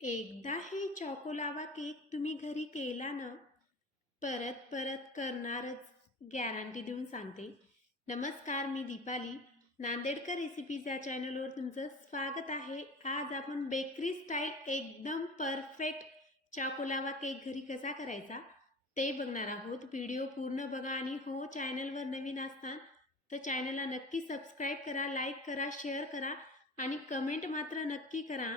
एकदा हे choco lava cake तुम्ही घरी केला ना, परत परत करणारच, गॅरंटी देऊन सांगते. नमस्कार, मी दीपाली, नांदेडकर रेसिपीज या चॅनलवर तुमचं स्वागत आहे. आज आपण बेकरी स्टाईल एकदम परफेक्ट चॉकोलावा केक घरी कसा करायचा ते बघणार आहोत. व्हिडिओ पूर्ण बघा आणि हो, चॅनलवर नवीन असताना तर चॅनलला नक्की सबस्क्राईब करा, लाईक करा, शेअर करा आणि कमेंट मात्र नक्की करा.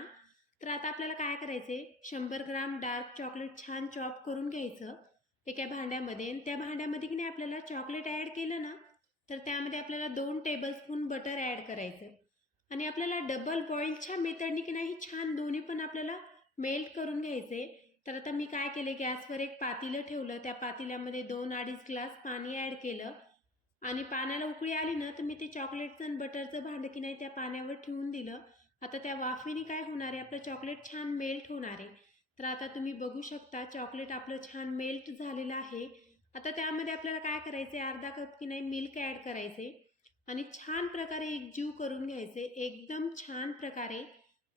तर आता आपल्याला काय करायचे, 100 ग्राम डार्क चॉकलेट छान चॉप करून घ्यायचं एका भांड्यामध्ये. आणि त्या भांड्यामध्ये की नाही आपल्याला चॉकलेट ॲड केलं ना, तर त्यामध्ये आपल्याला 2 टेबलस्पून बटर ॲड करायचं. आणि आपल्याला डबल बॉईलच्या मेथडनी की नाही छान दोन्ही पण आपल्याला मेल्ट करून घ्यायचे. तर आता मी काय केले, गॅसवर एक पातेलं ठेवलं, त्या पातेल्यामध्ये 2-2.5 ग्लास पाणी ॲड केलं. आणि पाण्याला उकळी आली ना, तर मी ते चॉकलेटचं आणि बटरचं भांडं की नाही त्या पाण्यावर ठेवून दिलं. आता त्या वाफेने काय होणार आहे, आपलं चॉकलेट छान मेल्ट होणार आहे. तर आता तुम्ही बघू शकता चॉकलेट आपलं छान मेल्ट झालेलं आहे. आता त्यामध्ये आपल्याला काय करायचे, अर्धा कप की नाही मिल्क ॲड करायचे आणि छान प्रकारे एकजीव करून घ्यायचे, एकदम छान प्रकारे.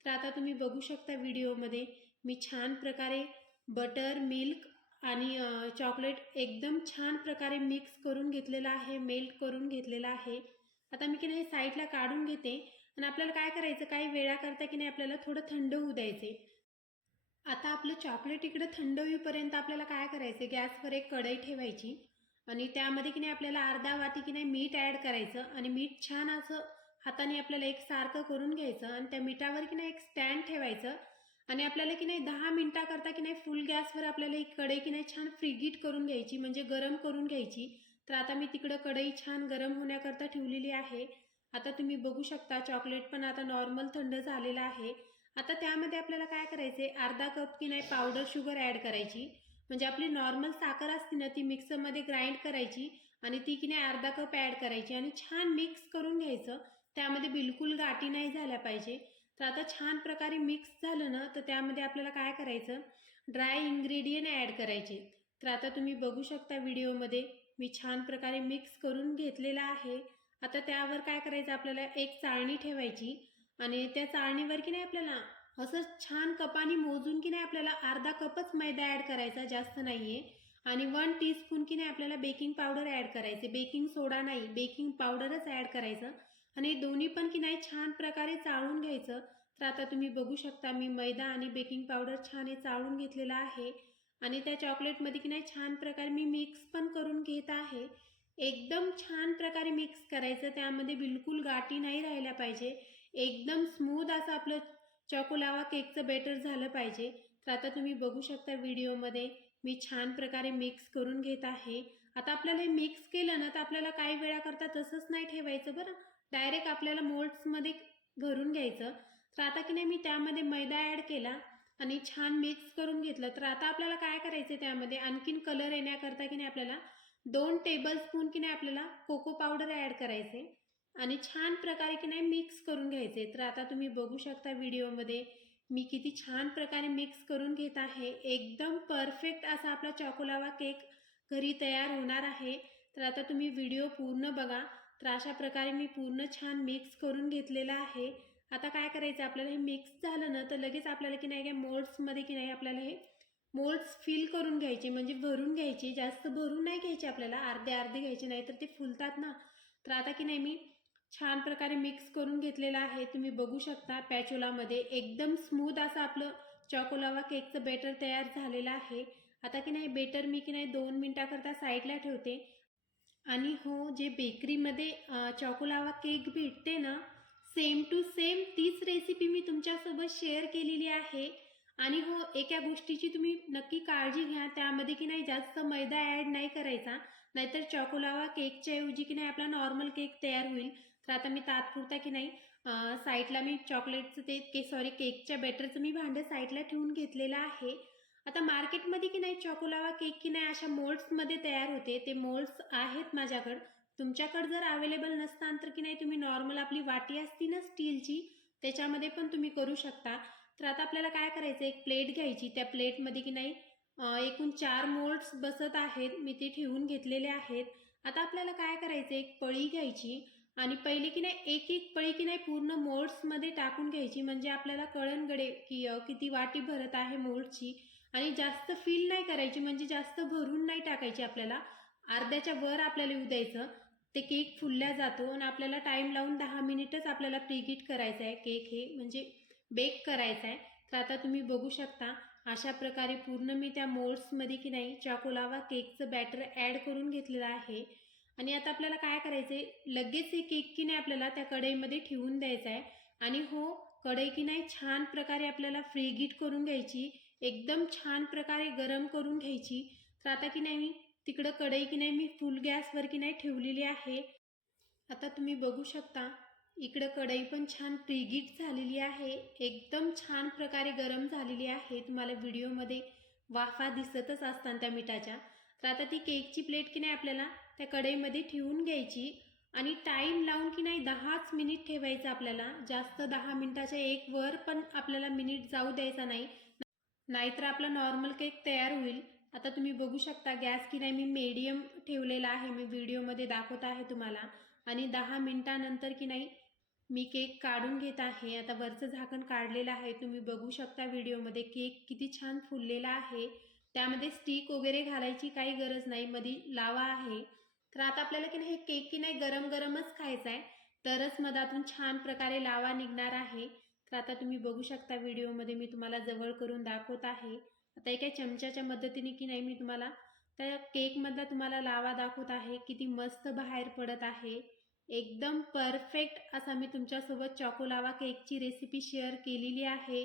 तर आता तुम्ही बघू शकता व्हिडिओमध्ये मी छान प्रकारे बटर, मिल्क आणि चॉकलेट एकदम छान प्रकारे मिक्स करून घेतलेलं आहे, मेल्ट करून घेतलेलं आहे. आता मी की नाही साईडला काढून घेते. आणि आपल्याला काय करायचं, काही वेळाकरता की नाही आपल्याला थोडं थंड होऊ द्यायचे. आता आपलं चॉकलेट इकडं थंड होईपर्यंत आपल्याला काय करायचं, गॅसवर एक कढई ठेवायची आणि त्यामध्ये की नाही आपल्याला अर्धा वाटी की नाही मीठ ॲड करायचं. आणि मीठ छान असं हाताने आपल्याला एकसारखं करून घ्यायचं आणि त्या मिठावर की नाही एक स्टँड ठेवायचं. आणि आपल्याला की नाही 10 मिनिटाकरता की नाही फुल गॅसवर आपल्याला एक कढई की नाही छान फ्रीगीट करून घ्यायची, म्हणजे गरम करून घ्यायची. तर आता मी तिकडं कढई छान गरम होण्याकरता ठेवलेली आहे. आता तुम्ही बघू शकता चॉकलेट पण आता नॉर्मल थंड झालेलं आहे. आता त्यामध्ये आपल्याला काय करायचे, अर्धा कप की नाही पावडर शुगर ॲड करायची, म्हणजे आपली नॉर्मल साखर असते ना ती मिक्सरमध्ये ग्राइंड करायची आणि ती की नाही अर्धा कप ॲड करायची आणि छान मिक्स करून घ्यायचं. त्यामध्ये बिलकुल गाठी नाही झाल्या पाहिजे. तर आता छान प्रकारे मिक्स झालं ना, तर त्यामध्ये आपल्याला काय करायचं, ड्राय इन्ग्रेडियंट ॲड करायचे. तर आता तुम्ही बघू शकता व्हिडिओमध्ये मी छान प्रकारे मिक्स करून घेतलेला आहे. आता त्यावर काय करायचं, आपल्याला एक चाळणी ठेवायची आणि त्या चाळणीवर की नाही आपल्याला असं छान कपाने मोजून की नाही आपल्याला अर्धा कपच मैदा ॲड करायचा, जास्त नाही आहे. आणि 1 टीस्पून की नाही आपल्याला बेकिंग पावडर ॲड करायचे, बेकिंग सोडा नाही, बेकिंग पावडरच ॲड करायचं. आणि दोन्ही पण की नाही छान प्रकारे चाळून घ्यायचं. तर आता तुम्ही बघू शकता मी मैदा आणि बेकिंग पावडर छान हे चाळून घेतलेला आहे. आणि त्या चॉकलेटमध्ये की नाही छान प्रकारे मी मिक्स पण करून घेत आहे. एकदम छान प्रकारे मिक्स करायचं, त्यामध्ये बिलकुल गाठी नाही राहिल्या पाहिजे. एकदम स्मूथ असं आपलं चॉकोलावा केकचं बेटर झालं पाहिजे. तर आता तुम्ही बघू शकता व्हिडिओमध्ये मी छान प्रकारे मिक्स करून घेत आहे. आता आपल्याला हे मिक्स केलं ना, तर आपल्याला काही वेळाकरता तसंच नाही ठेवायचं बरं, डायरेक्ट आपल्याला मोल्ड्समध्ये भरून घ्यायचं. तर आता की नाही मी त्यामध्ये मैदा ॲड केला आणि छान मिक्स करून घेतलं. तर आता आपल्याला काय करायचं, त्यामध्ये आणखीन कलर येण्याकरता की नाही आपल्याला 2 टेबलस्पून की नाही आपल्याला कोको पावडर ॲड करायचे आणि छान प्रकारे की नाही मिक्स करून घ्यायचे. तर आता तुम्ही बघू शकता व्हिडिओमध्ये मी किती छान प्रकारे मिक्स करून घेत आहे. एकदम परफेक्ट असा आपला चॉकोलावा केक घरी तयार होणार आहे. तर आता तुम्ही व्हिडिओ पूर्ण बघा. तर अशा प्रकारे मी पूर्ण छान मिक्स करून घेतलेलं आहे. आता काय करायचं, आपल्याला हे मिक्स झालं ना, तर लगेच आपल्याला की नाही काय मोल्ड्समध्ये की नाही आपल्याला हे मोल्ड्स फिल करून घ्यायचे, म्हणजे भरून घ्यायची, जास्त भरून नाही घ्यायची आपल्याला, अर्धे अर्धे घ्यायचे, नाही तर ते फुलतात ना. तर आता की नाही मी छान प्रकारे मिक्स करून घेतलेलं आहे. तुम्ही बघू शकता पॅचोलामध्ये एकदम स्मूथ असं आपलं चॉकोलावा केकचं बेटर तयार झालेलं आहे. आता की नाही बेटर मी की नाही 2 मिनिटाकरता साईडला ठेवते. आणि हो, जे बेकरीमध्ये चॉकोलावा केक भेटते ना, सेम टू सेम तीच रेसिपी मी तुमच्यासोबत शेअर केलेली आहे. आणि हो, एका गोष्टीची तुम्ही नक्की काळजी घ्या, त्यामध्ये की नाही जास्त मैदा ॲड नाही करायचा, नाहीतर चॉकोलावा केकच्या ऐवजी की नाही आपला नॉर्मल केक तयार होईल. तर आता मी तात्पुरता की नाही साईडला मी चॉकलेटचं केकच्या बॅटरचं मी भांडं साईडला ठेवून घेतलेलं आहे. आता मार्केटमध्ये की नाही चॉकोलावा केक की नाही अशा मोल्ड्समध्ये तयार होते, ते मोल्ड्स आहेत माझ्याकडं. तुमच्याकडे जर अवेलेबल नसतान तर की नाही तुम्ही नॉर्मल आपली वाटी असती ना स्टीलची, त्याच्यामध्ये पण तुम्ही करू शकता. तर आता आपल्याला काय करायचं, एक प्लेट घ्यायची, त्या प्लेटमध्ये की नाही एकूण 4 मोल्ड्स बसत आहेत, मी ते ठेवून घेतलेले आहेत. आता आपल्याला काय करायचं, एक पळी घ्यायची आणि पहिले की नाही एक एक पळी की नाही पूर्ण मोल्ड्समध्ये टाकून घ्यायची, म्हणजे आपल्याला कळण गडे की किती वाटी भरत आहे मोल्डची. आणि जास्त फिल नाही करायची, म्हणजे जास्त भरून नाही टाकायची आपल्याला. अर्ध्याच्या वर आपल्याला येऊ द्यायचं. ते केक फुलल्या जातो आणि आपल्याला टाईम लावून 10 मिनिटच आपल्याला प्रीहीट करायचं आहे केक हे, म्हणजे बेक करायचा आहे. तर आता तुम्ही बघू शकता अशा प्रकारे पूर्ण मी त्या मोल्ड्समध्ये की नाही चॉकोलावा केकचं बॅटर ॲड करून घेतलेलं आहे. आणि आता आपल्याला काय करायचं आहे, लगेच हे केक की नाही आपल्याला त्या कढईमध्ये ठेवून द्यायचा आहे. आणि हो, कढई की नाही छान प्रकारे आपल्याला फ्रीहीट करून घ्यायची, एकदम छान प्रकारे गरम करून घ्यायची. तर आता की नाही मी तिकडं कढई की नाही मी फुल गॅसवर की नाही ठेवलेली आहे. आता तुम्ही बघू शकता इकडं कढई पण छान प्रीहीट झालेली आहे, एकदम छान प्रकारे गरम झालेली आहे. तुम्हाला व्हिडिओमध्ये वाफा दिसतच असतात त्या मिठाच्या. तर आता ती केकची प्लेट की नाही आपल्याला त्या कढईमध्ये ठेवून घ्यायची आणि टाईम लावून की नाही 10च मिनिट ठेवायचं आपल्याला. जास्त 10 मिनिटाच्या एक वर पण आपल्याला मिनिट जाऊ द्यायचा नाही, नाहीतर आपला नॉर्मल केक तयार होईल. आता तुम्ही बघू शकता गॅस की नाही मी मीडियम ठेवलेला आहे, मी व्हिडिओमध्ये दाखवत आहे तुम्हाला. आणि 10 मिनिटानंतर की नाही मी केक काढून घेत आहे. आता वरचं झाकण काढलेलं आहे, तुम्ही बघू शकता व्हिडिओमध्ये केक किती छान फुललेला आहे. त्यामध्ये स्टिक वगैरे घालायची काही गरज नाही, मध्ये लावा आहे. तर आता आपल्याला की नाही हे केक की नाही गरम गरमच खायचा आहे, तरच मधातून छान प्रकारे लावा निघणार आहे. तर आता तुम्ही बघू शकता व्हिडिओमध्ये मी तुम्हाला जवळ करून दाखवत आहे. आता एका चमच्याच्या मदतीने की नाही मी तुम्हाला त्या केकमधला तुम्हाला लावा दाखवत आहे, किती मस्त बाहेर पडत आहे. एकदम परफेक्ट असा मी तुमच्यासोबत चॉकोलावा केकची रेसिपी शेअर केलेली आहे.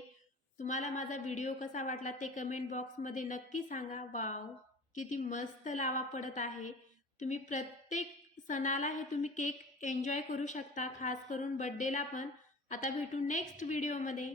तुम्हाला माझा व्हिडिओ कसा वाटला ते कमेंट बॉक्समध्ये नक्की सांगा. वाव, किती मस्त लावा पडत आहे. तुम्ही प्रत्येक सणाला हे तुम्ही केक एन्जॉय करू शकता, खास करून बड्डेला पण. आता भेटू नेक्स्ट व्हिडिओमध्ये.